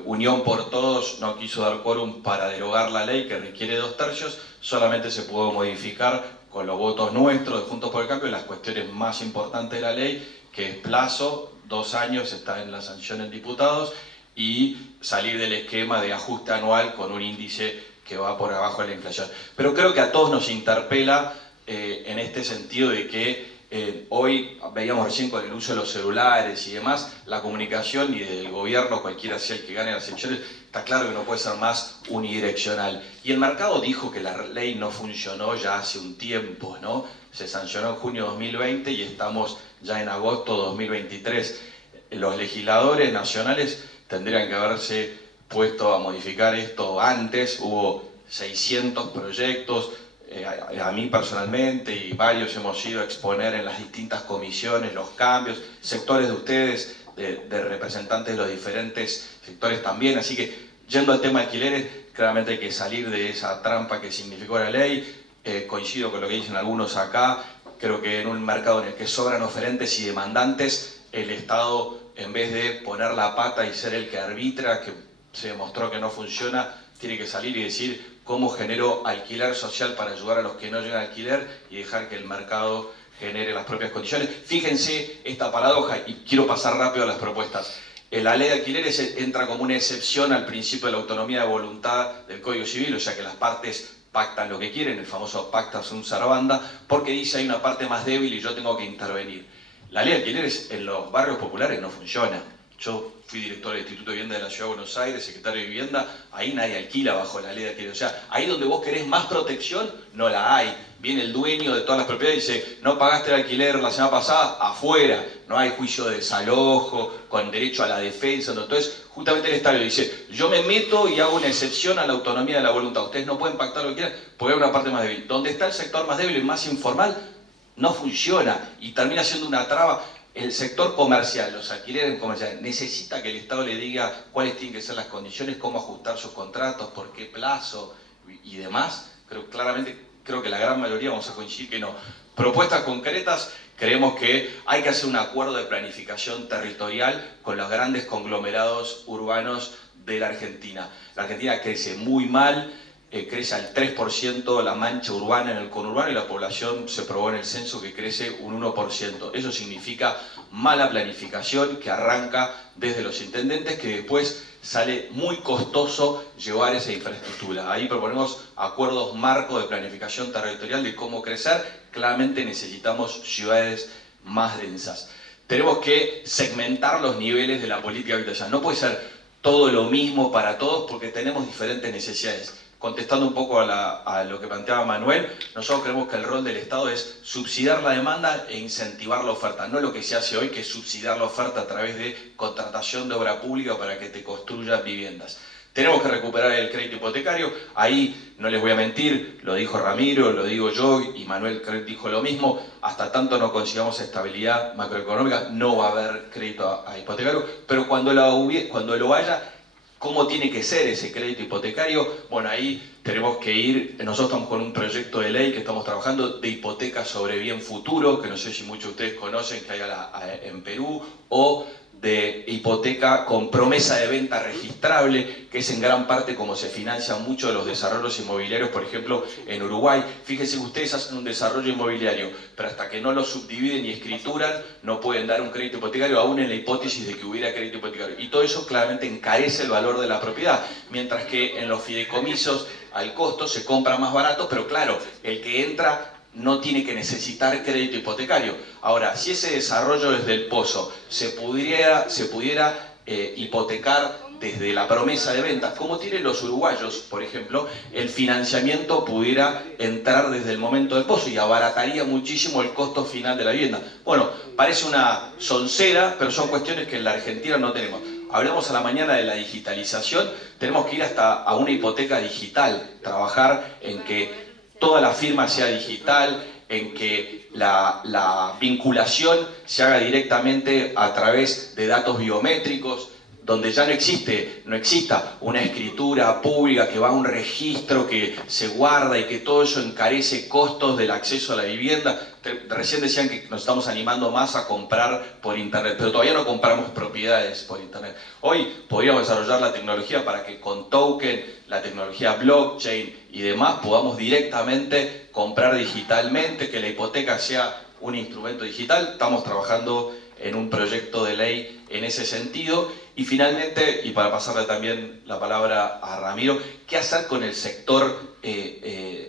Unión por Todos no quiso dar quórum para derogar la ley que requiere 2/3, solamente se pudo modificar con los votos nuestros de Juntos por el Cambio las cuestiones más importantes de la ley, que es plazo, 2 años, está en la sanción en diputados, y salir del esquema de ajuste anual con un índice que va por abajo de la inflación. Pero creo que a todos nos interpela en este sentido de que hoy veíamos recién con el uso de los celulares y demás, la comunicación y del gobierno, cualquiera sea el que gane las elecciones, está claro que no puede ser más unidireccional. Y el mercado dijo que la ley no funcionó ya hace un tiempo, ¿no? Se sancionó en junio de 2020 y estamos ya en agosto de 2023. Los legisladores nacionales tendrían que haberse puesto a modificar esto antes. Hubo 600 proyectos. A mí personalmente y varios hemos ido a exponer en las distintas comisiones los cambios, sectores de ustedes, de representantes de los diferentes sectores también, así que yendo al tema de alquileres, claramente hay que salir de esa trampa que significó la ley. Coincido con lo que dicen algunos acá, creo que en un mercado en el que sobran oferentes y demandantes, el Estado, en vez de poner la pata y ser el que arbitra, que se demostró que no funciona, tiene que salir y decir cómo genero alquiler social para ayudar a los que no llegan a alquiler y dejar que el mercado genere las propias condiciones. Fíjense esta paradoja, y quiero pasar rápido a las propuestas. La ley de alquileres entra como una excepción al principio de la autonomía de voluntad del Código Civil, o sea que las partes pactan lo que quieren, el famoso pacta sunt servanda, porque dice hay una parte más débil y yo tengo que intervenir. La ley de alquileres en los barrios populares no funciona. Yo fui director del Instituto de Vivienda de la Ciudad de Buenos Aires, secretario de Vivienda, ahí nadie alquila bajo la ley de alquiler. O sea, ahí donde vos querés más protección, no la hay. Viene el dueño de todas las propiedades y dice, no pagaste el alquiler la semana pasada, afuera. No hay juicio de desalojo, con derecho a la defensa. Entonces, justamente el Estado dice, yo me meto y hago una excepción a la autonomía de la voluntad. Ustedes no pueden pactar lo que quieran porque hay una parte más débil. Donde está el sector más débil y más informal, no funciona y termina siendo una traba. El sector comercial, los alquileres comerciales, necesita que el Estado le diga cuáles tienen que ser las condiciones, cómo ajustar sus contratos, por qué plazo y demás. Creo que la gran mayoría vamos a coincidir que no. Propuestas concretas, creemos que hay que hacer un acuerdo de planificación territorial con los grandes conglomerados urbanos de la Argentina. La Argentina crece muy mal, crece al 3% la mancha urbana en el conurbano y la población se probó en el censo que crece un 1%. Eso significa mala planificación que arranca desde los intendentes, que después sale muy costoso llevar esa infraestructura. Ahí proponemos acuerdos marco de planificación territorial de cómo crecer. Claramente necesitamos ciudades más densas. Tenemos que segmentar los niveles de la política habitacional. No puede ser todo lo mismo para todos porque tenemos diferentes necesidades. Contestando un poco a lo que planteaba Manuel, nosotros creemos que el rol del Estado es subsidiar la demanda e incentivar la oferta. No lo que se hace hoy, que es subsidiar la oferta a través de contratación de obra pública para que te construyan viviendas. Tenemos que recuperar el crédito hipotecario. Ahí, no les voy a mentir, lo dijo Ramiro, lo digo yo y Manuel dijo lo mismo. Hasta tanto no consigamos estabilidad macroeconómica, no va a haber crédito hipotecario. Pero cuando lo haya, ¿cómo tiene que ser ese crédito hipotecario? Bueno, ahí tenemos que ir, nosotros estamos con un proyecto de ley que estamos trabajando de hipoteca sobre bien futuro, que no sé si muchos de ustedes conocen que hay en Perú, o de hipoteca con promesa de venta registrable, que es en gran parte como se financian muchos de los desarrollos inmobiliarios, por ejemplo, en Uruguay. Fíjense que ustedes hacen un desarrollo inmobiliario, pero hasta que no lo subdividen y escrituran, no pueden dar un crédito hipotecario, aún en la hipótesis de que hubiera crédito hipotecario. Y todo eso claramente encarece el valor de la propiedad, mientras que en los fideicomisos al costo se compra más barato, pero claro, el que entra no tiene que necesitar crédito hipotecario. Ahora, si ese desarrollo desde el pozo se pudiera hipotecar desde la promesa de ventas, como tienen los uruguayos, por ejemplo, el financiamiento pudiera entrar desde el momento del pozo y abarataría muchísimo el costo final de la vivienda. Bueno, parece una soncera, pero son cuestiones que en la Argentina no tenemos. Hablamos a la mañana de la digitalización, tenemos que ir hasta a una hipoteca digital, trabajar en que toda la firma sea digital, en que la vinculación se haga directamente a través de datos biométricos, donde ya no exista una escritura pública que va a un registro que se guarda y que todo eso encarece costos del acceso a la vivienda. Recién decían que nos estamos animando más a comprar por internet, pero todavía no compramos propiedades por internet. Hoy podríamos desarrollar la tecnología para que con token, la tecnología blockchain y demás podamos directamente comprar digitalmente, que la hipoteca sea un instrumento digital. Estamos trabajando en un proyecto de ley en ese sentido. Y finalmente, y para pasarle también la palabra a Ramiro, ¿qué hacer con el sector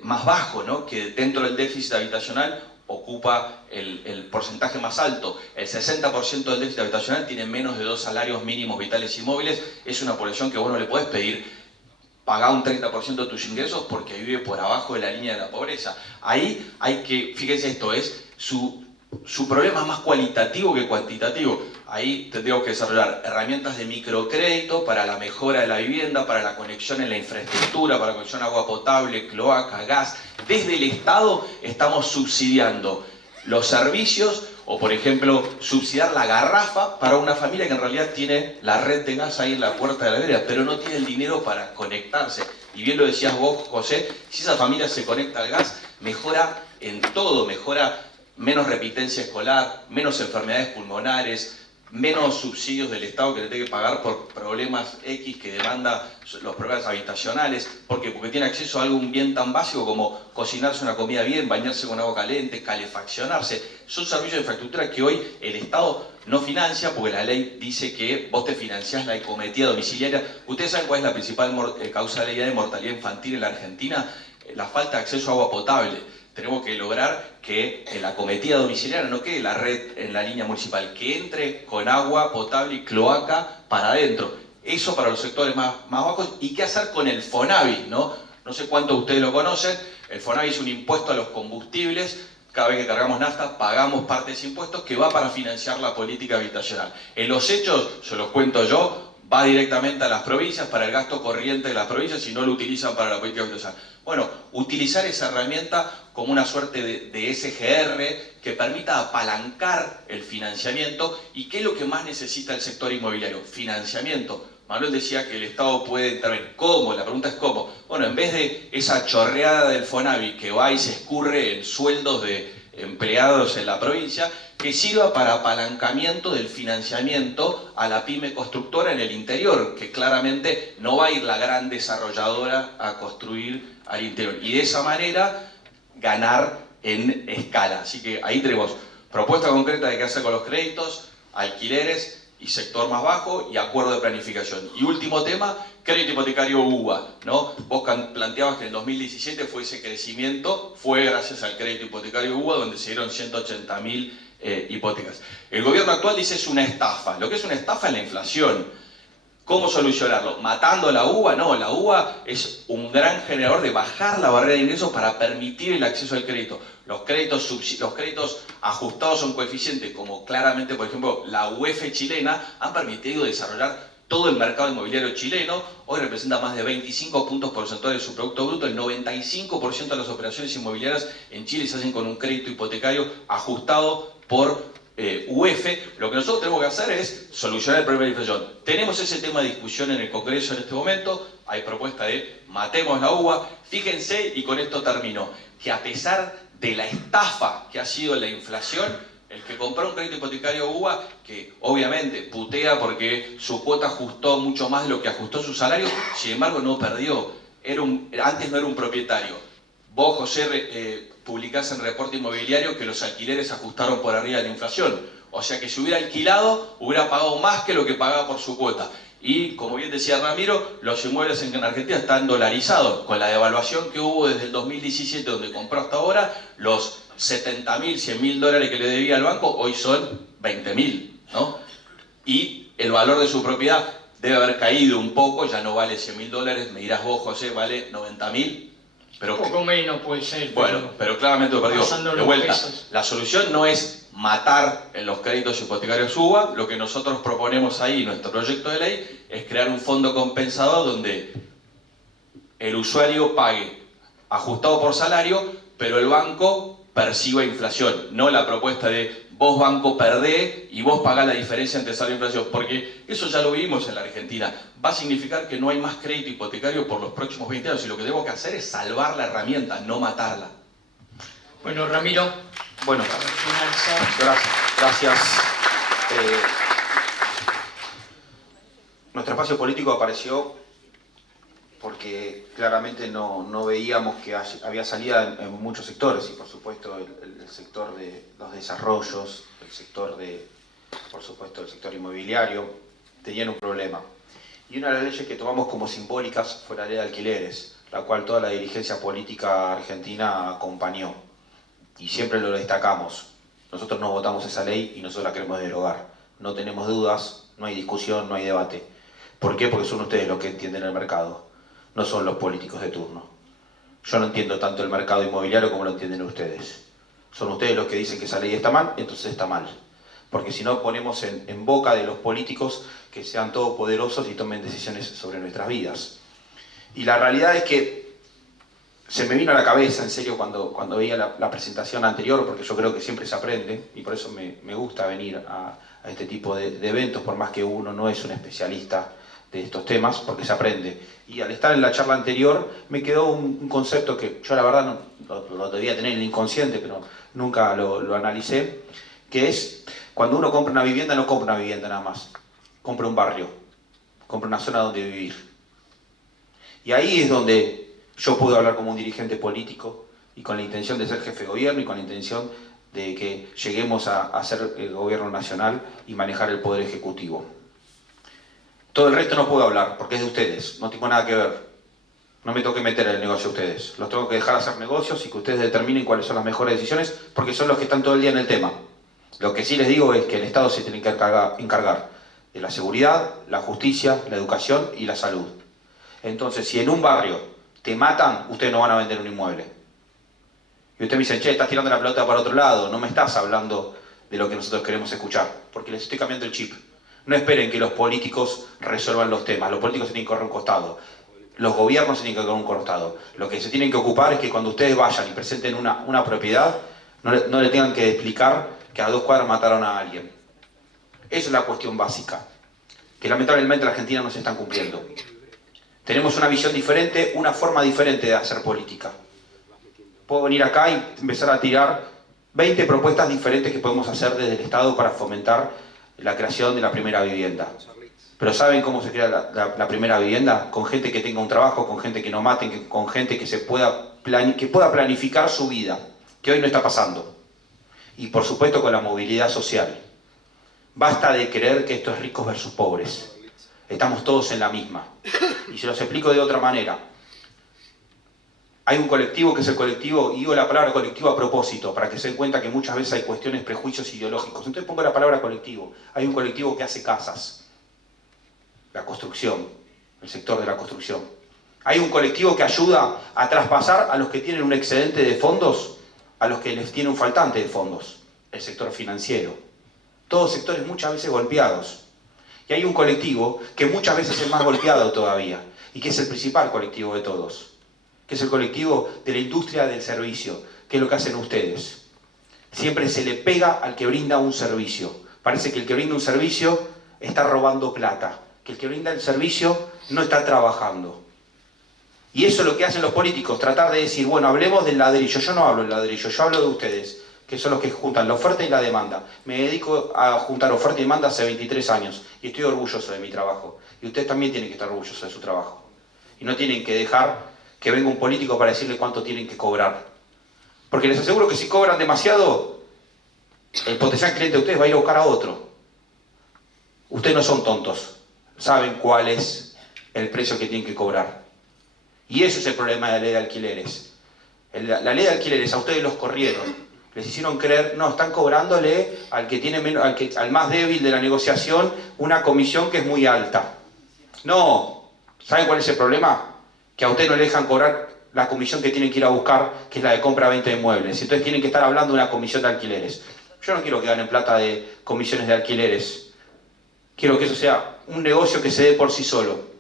más bajo, ¿no? Que dentro del déficit habitacional ocupa el porcentaje más alto? El 60% del déficit habitacional tiene menos de 2 salarios mínimos vitales y móviles. Es una población que vos no le podés pedir pagar un 30% de tus ingresos porque vive por abajo de la línea de la pobreza. Ahí hay que, fíjense esto, es su problema es más cualitativo que cuantitativo. Ahí tendríamos que desarrollar herramientas de microcrédito para la mejora de la vivienda, para la conexión en la infraestructura, para la conexión a agua potable, cloaca, gas. Desde el Estado estamos subsidiando los servicios o, por ejemplo, subsidiar la garrafa para una familia que en realidad tiene la red de gas ahí en la puerta de la vereda, pero no tiene el dinero para conectarse. Y bien lo decías vos, José, si esa familia se conecta al gas, mejora en todo, mejora menos repitencia escolar, menos enfermedades pulmonares, menos subsidios del Estado que le tiene que pagar por problemas X que demanda los problemas habitacionales. ¿Por qué? Porque tiene acceso a algún bien tan básico como cocinarse una comida bien, bañarse con agua caliente, calefaccionarse. Son servicios de infraestructura que hoy el Estado no financia porque la ley dice que vos te financiás la acometida domiciliaria. ¿Ustedes saben cuál es la principal causalidad de mortalidad infantil en la Argentina? La falta de acceso a agua potable. Tenemos que lograr que en la acometida domiciliaria no quede la red en la línea municipal, que entre con agua potable y cloaca para adentro. Eso para los sectores más bajos. ¿Y qué hacer con el FONAVI? No sé cuántos de ustedes lo conocen. El FONAVI es un impuesto a los combustibles. Cada vez que cargamos nafta, pagamos parte de ese impuesto que va para financiar la política habitacional. En los hechos, se los cuento yo, va directamente a las provincias para el gasto corriente de las provincias y no lo utilizan para la política habitacional. Bueno, utilizar esa herramienta como una suerte de SGR que permita apalancar el financiamiento. ¿Y qué es lo que más necesita el sector inmobiliario? Financiamiento. Manuel decía que el Estado puede intervenir. ¿Cómo? La pregunta es ¿cómo? Bueno, en vez de esa chorreada del FONAVI que va y se escurre en sueldos de empleados en la provincia, que sirva para apalancamiento del financiamiento a la pyme constructora en el interior, que claramente no va a ir la gran desarrolladora a construir al interior. Y de esa manera ganar en escala. Así que ahí tenemos propuesta concreta de qué hacer con los créditos, alquileres y sector más bajo y acuerdo de planificación. Y último tema, crédito hipotecario UBA, ¿no? Vos planteabas que en 2017 fue ese crecimiento, fue gracias al crédito hipotecario UBA donde se dieron 180.000 hipotecas. El gobierno actual dice es una estafa. Lo que es una estafa es la inflación. ¿Cómo solucionarlo? ¿Matando la UBA? No, la UBA es un gran generador de bajar la barrera de ingresos para permitir el acceso al crédito. Los créditos ajustados a un coeficiente, como claramente, por ejemplo, la UEF chilena, han permitido desarrollar todo el mercado inmobiliario chileno. Hoy representa más de 25 puntos porcentuales de su Producto Bruto. El 95% de las operaciones inmobiliarias en Chile se hacen con un crédito hipotecario ajustado por UEF. Lo que nosotros tenemos que hacer es solucionar el problema de inflación. Tenemos ese tema de discusión en el Congreso en este momento. Hay propuesta de matemos la UBA. Fíjense, y con esto termino, que a pesar de la estafa que ha sido la inflación, el que compró un crédito hipotecario UBA, que obviamente putea porque su cuota ajustó mucho más de lo que ajustó su salario, sin embargo no perdió. Antes no era un propietario. Vos, José, publicás en Reporte Inmobiliario que los alquileres ajustaron por arriba de la inflación. O sea que si hubiera alquilado, hubiera pagado más que lo que pagaba por su cuota. Y, como bien decía Ramiro, los inmuebles en Argentina están dolarizados. Con la devaluación que hubo desde el 2017, donde compró hasta ahora, los 70.000, 100.000 dólares que le debía al banco, hoy son 20.000, ¿no? Y el valor de su propiedad debe haber caído un poco, ya no vale 100.000 dólares, me dirás vos, José, vale 90.000. Un poco menos puede ser. Bueno, pero claramente lo perdió. De vuelta, pesos. la solución no es matar en los créditos hipotecarios UBA. Lo que nosotros proponemos ahí, nuestro proyecto de ley, es crear un fondo compensador donde el usuario pague ajustado por salario, pero el banco perciba inflación. No la propuesta de vos banco perdés y vos pagás la diferencia entre salario e inflación, porque eso ya lo vimos en la Argentina. Va a significar que no hay más crédito hipotecario por los próximos 20 años y lo que tenemos que hacer es salvar la herramienta, no matarla. Bueno, Ramiro. Bueno, Para finalizar. gracias. Nuestro espacio político apareció porque claramente no veíamos que había salida en muchos sectores, y por supuesto el sector de los desarrollos, el sector por supuesto el sector inmobiliario, tenían un problema. Y una de las leyes que tomamos como simbólicas fue la ley de alquileres, la cual toda la dirigencia política argentina acompañó. Y siempre lo destacamos. Nosotros no votamos esa ley y nosotros la queremos derogar. No tenemos dudas, no hay discusión, no hay debate. ¿Por qué? Porque son ustedes los que entienden el mercado, no son los políticos de turno. Yo no entiendo tanto el mercado inmobiliario como lo entienden ustedes. Son ustedes los que dicen que esa ley está mal, entonces está mal. Porque si no ponemos en boca de los políticos que sean todopoderosos y tomen decisiones sobre nuestras vidas. Y la realidad es que se me vino a la cabeza, en serio, cuando veía la presentación anterior, porque yo creo que siempre se aprende, y por eso me gusta venir a este tipo de eventos, por más que uno no es un especialista de estos temas, porque se aprende. Y al estar en la charla anterior, me quedó un concepto que yo la verdad lo debía tener en el inconsciente, pero nunca lo analicé, que es Cuando uno compra una vivienda, no compra una vivienda nada más. Compra un barrio, compra una zona donde vivir. Y ahí es donde yo puedo hablar como un dirigente político y con la intención de ser jefe de gobierno y con la intención de que lleguemos a ser el gobierno nacional y manejar el poder ejecutivo. Todo el resto no puedo hablar porque es de ustedes, no tengo nada que ver. No me tengo que meter en el negocio a ustedes. Los tengo que dejar hacer negocios y que ustedes determinen cuáles son las mejores decisiones porque son los que están todo el día en el tema. Lo que sí les digo es que el Estado se tiene que encargar de la seguridad, la justicia, la educación y la salud. Entonces, si en un barrio te matan, ustedes no van a vender un inmueble. Y ustedes me dicen, che, estás tirando la pelota para otro lado, no me estás hablando de lo que nosotros queremos escuchar, porque les estoy cambiando el chip. No esperen que los políticos resuelvan los temas, los políticos se tienen que correr un costado. Los gobiernos se tienen que correr un costado. Lo que se tienen que ocupar es que cuando ustedes vayan y presenten una propiedad, no le tengan que explicar que a 2 cuadras mataron a alguien. Esa es la cuestión básica, que lamentablemente en Argentina no se están cumpliendo. Tenemos una visión diferente, una forma diferente de hacer política. Puedo venir acá y empezar a tirar 20 propuestas diferentes que podemos hacer desde el Estado para fomentar la creación de la primera vivienda. Pero ¿saben cómo se crea la primera vivienda? Con gente que tenga un trabajo, con gente que no maten, con gente que pueda planificar su vida, que hoy no está pasando. Y por supuesto con la movilidad social. Basta de creer que esto es ricos versus pobres. Estamos todos en la misma. Y se los explico de otra manera. Hay un colectivo que es el colectivo, y digo la palabra colectivo a propósito, para que se den cuenta que muchas veces hay cuestiones, prejuicios ideológicos. Entonces pongo la palabra colectivo. Hay un colectivo que hace casas. La construcción, el sector de la construcción. Hay un colectivo que ayuda a traspasar a los que tienen un excedente de fondos, a los que les tiene un faltante de fondos. El sector financiero. Todos sectores muchas veces golpeados. Y hay un colectivo que muchas veces es más golpeado todavía, y que es el principal colectivo de todos, que es el colectivo de la industria del servicio, que es lo que hacen ustedes. Siempre se le pega al que brinda un servicio. Parece que el que brinda un servicio está robando plata, que el que brinda el servicio no está trabajando. Y eso es lo que hacen los políticos, tratar de decir, bueno, hablemos del ladrillo. Yo no hablo del ladrillo, yo hablo de ustedes, que son los que juntan la oferta y la demanda. Me dedico a juntar oferta y demanda hace 23 años y estoy orgulloso de mi trabajo. Y ustedes también tienen que estar orgullosos de su trabajo. Y no tienen que dejar que venga un político para decirle cuánto tienen que cobrar. Porque les aseguro que si cobran demasiado, el potencial cliente de ustedes va a ir a buscar a otro. Ustedes no son tontos, saben cuál es el precio que tienen que cobrar. Y eso es el problema de la ley de alquileres. La ley de alquileres a ustedes los corrieron. Les hicieron creer, no, están cobrándole al que tiene menos, al más débil de la negociación una comisión que es muy alta. No, ¿saben cuál es el problema? Que a ustedes no le dejan cobrar la comisión que tienen que ir a buscar, que es la de compra-venta de inmuebles. Entonces tienen que estar hablando de una comisión de alquileres. Yo no quiero que ganen plata de comisiones de alquileres. Quiero que eso sea un negocio que se dé por sí solo.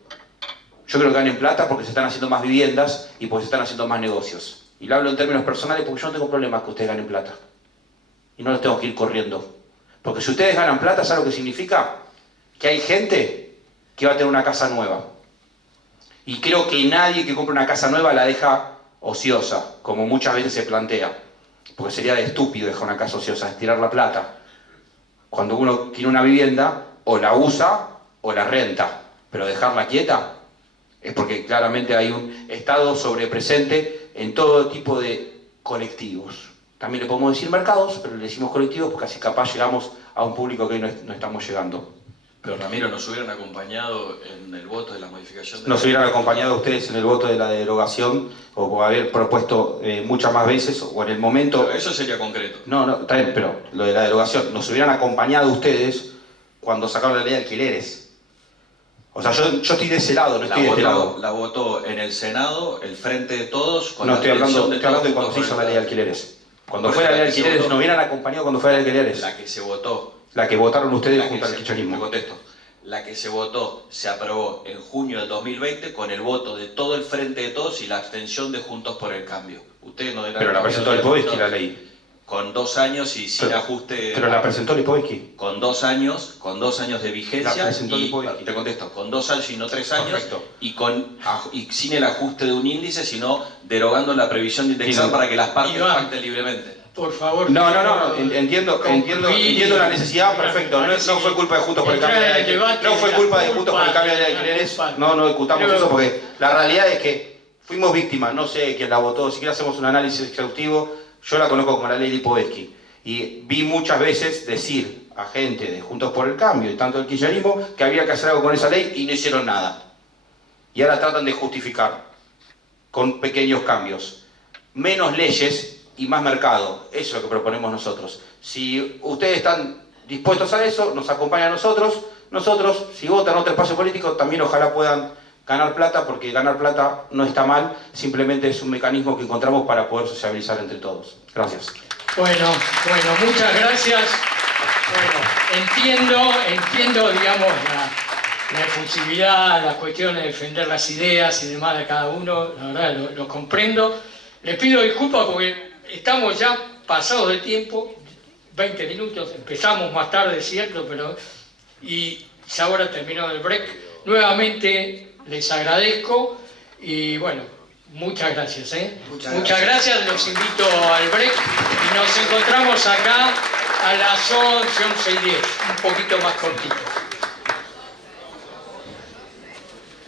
Yo quiero que ganen plata porque se están haciendo más viviendas y porque se están haciendo más negocios. Y lo hablo en términos personales porque yo no tengo problemas que ustedes ganen plata. Y no los tengo que ir corriendo. Porque si ustedes ganan plata, ¿saben lo que significa? Que hay gente que va a tener una casa nueva. Y creo que nadie que compre una casa nueva la deja ociosa, como muchas veces se plantea. Porque sería de estúpido dejar una casa ociosa, estirar la plata. Cuando uno tiene una vivienda, o la usa o la renta. Pero dejarla quieta es porque claramente hay un Estado sobrepresente en todo tipo de colectivos. También le podemos decir mercados, pero le decimos colectivos porque así capaz llegamos a un público que hoy no estamos llegando. Pero Ramiro, ¿nos hubieran acompañado en el voto de la modificación? Nos hubieran acompañado ustedes en el voto de la derogación, o por haber propuesto muchas más veces, o en el momento... Pero eso sería concreto. No, está bien, pero lo de la derogación, nos hubieran acompañado ustedes cuando sacaron la ley de alquileres. O sea, yo estoy de ese lado, no estoy de este lado. La votó en el Senado, el Frente de Todos... No, estoy hablando de cuando se hizo la ley de alquileres. Cuando fue la ley de alquileres, ¿nos hubieran acompañado cuando fue la ley de alquileres? La que se votó. La que votaron ustedes junto al kirchnerismo. Me contesto. La que se votó, se aprobó en junio del 2020 con el voto de todo el Frente de Todos y la abstención de Juntos por el Cambio. Ustedes no eran... Pero la presentó Lipovetsky la ley. Con 2 años y sin ajuste... Pero la presentó Lipovetsky. Con 2 años de vigencia. La presentó y, Lipovetsky. te contesto, con 2 años y no 3 años. Correcto. Y sin el ajuste de un índice, sino derogando la previsión de indexar para que las partes pacten libremente. por favor. No, entiendo la necesidad, perfecto. No fue culpa de Juntos por el Cambio de Alquileres. No fue culpa de Juntos por el Cambio de Alquileres. No discutamos eso porque la realidad es que fuimos víctimas. No sé quién la votó. Si quieres hacemos un análisis exhaustivo. Yo la conozco como la ley Lipovetsky. Y vi muchas veces decir a gente de Juntos por el Cambio y tanto del kirchnerismo que había que hacer algo con esa ley y no hicieron nada. Y ahora tratan de justificar con pequeños cambios. Menos leyes y más mercado. Eso es lo que proponemos nosotros. Si ustedes están dispuestos a eso, nos acompañan a nosotros. Nosotros, si votan otro espacio político, también ojalá puedan ganar plata, porque ganar plata no está mal, simplemente es un mecanismo que encontramos para poder sociabilizar entre todos. Gracias. Bueno, muchas gracias. Bueno, entiendo, digamos, la efusividad, la cuestión de defender las ideas y demás de cada uno, la verdad lo comprendo. Les pido disculpas porque estamos ya pasados de tiempo, 20 minutos, empezamos más tarde, es cierto, y ya ahora terminó el break. Nuevamente les agradezco y bueno, muchas gracias. Muchas gracias, los invito al break y nos encontramos acá a las 11:10, un poquito más cortito.